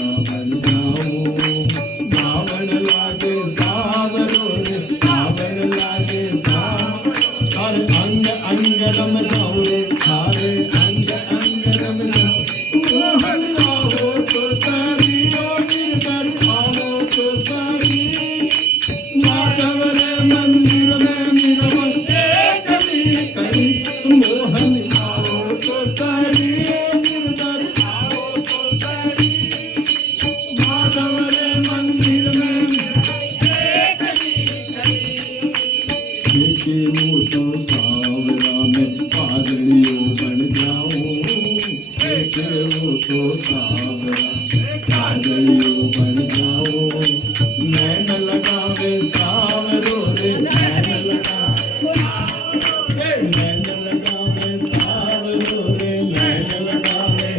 बन जाऊं बावन लागे सावरो रे बावन लागे हर अंग अंग रम जाऊं रे सारे अंग अंग रम जाऊं मोहन आओ तो तारी ओ गिरधर आओ तो तारी माधव रे मंदिर में निरमन कली कली मोहन आओ तो तारी ओ गिरधर आओ तो तारी माधव रे मंदिर में देखे मुँह तो सावरा में पादरियों बन जाऊं देखे मुँह तो सावरा पादरियों बन जाऊं नैन लगावे सावरो रे नैन लगावे सावरो रे नैन लगावे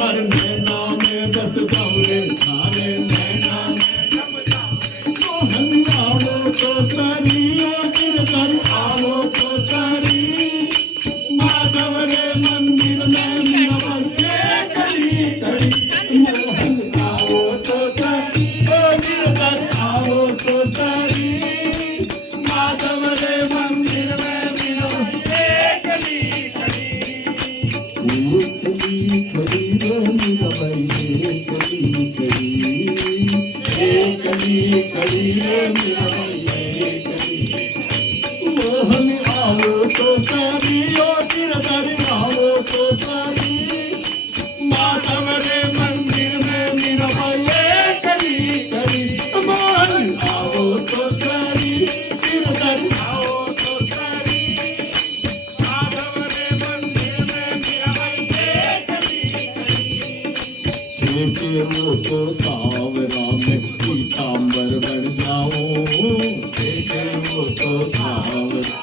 हर नैना में बस जाऊं रे सारे नैना मोहन आओ तो तारी ओ गिरधर आओ तो तारी माधव रे मंदिर में निरमन कली कली मोहन आओ तो तारी ओ गिरधर आओ तो तारी माधव रे मंदिर में निरमन कली कली कली रे निरमन कली कली कली रे निरमन मोहन आओ तो तारी ओ गिरधर आओ तो तारी माधव रे मंदिर में निरमन कली कली मोहन आओ तो तारी गिरधर आओ तो तारी माधव रे मंदिर में निरमन कली देखे वो तो सावरा में पीताम्बर बन जाऊं देखे वो तो सावरा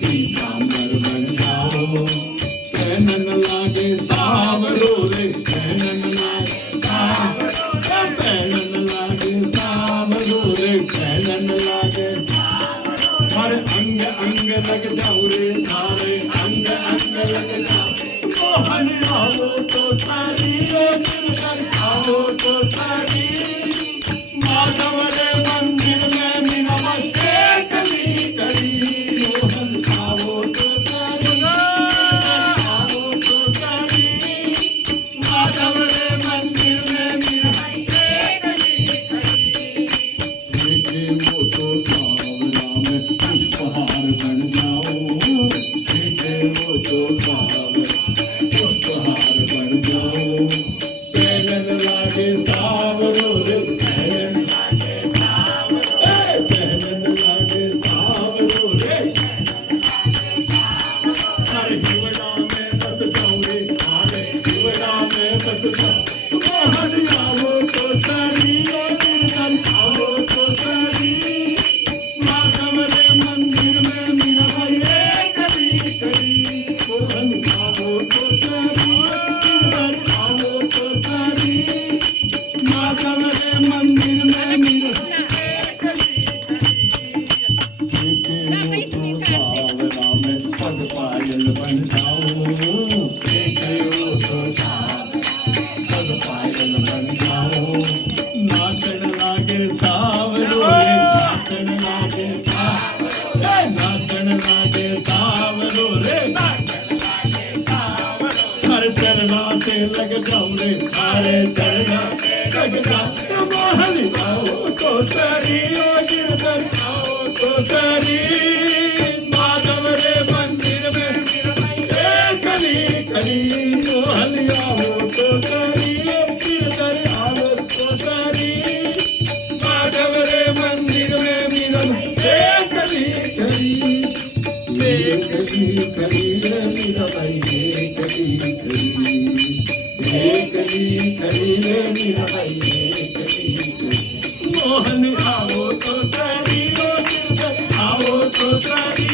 पीताम्बर बन जाऊं पहनन लागे सावरो रे पहनन लागे सावरो पहनन लागे सावरो रे पहनन लागे हर अंग अंग लग जाऊं रे सारे अंग अंग लग जाऊं मोहन आओ तो तारी ओ गिरधर आओ तो तारी माधव रे मंदिर में निरमन कली कली मोहन आओ तो तारी आओ तो तारी माधव रे मंदिर में निरमन कली कली देखे वो तो सावरा में पुष्पहार बन जाऊं देखे वो तो सावरा पुष्पहार बन जाऊं पहनन लागे सावरो रे पहनन लागे सावरो रे हर हिवड़ा में बस जाऊं रे हर हिवड़ा में बस जाऊं मोहन आओ तो तारी ओ गिरधर आओ तो तारी माधव रे मंदिर में निरमन कली कली मोहन आओ तो तारी गिरधर आओ तो तारी माधव रे मंदिर में निरमन देखे वो तो सावरा में पग पायल बन जाऊं देखे वो तो पग पायल बन जाऊं नाचन लागे सावरो रे नाचन लागे सावरो रे हर चरना से लग जाऊं रे हरे चरना से लग जाऊं मोहन आओ तो तारी ओ गिरधर आओ तो तारी माधव रे मंदिर में कली कली मोहन आओ तो तारी ओ गिरधर आओ तो तारी माधव रे मंदिर में निरमन कली कली कली कली रे निरमन कली कली रे निरमन मोहन आओ तो तारी ओ गिरधर आओ तो तारी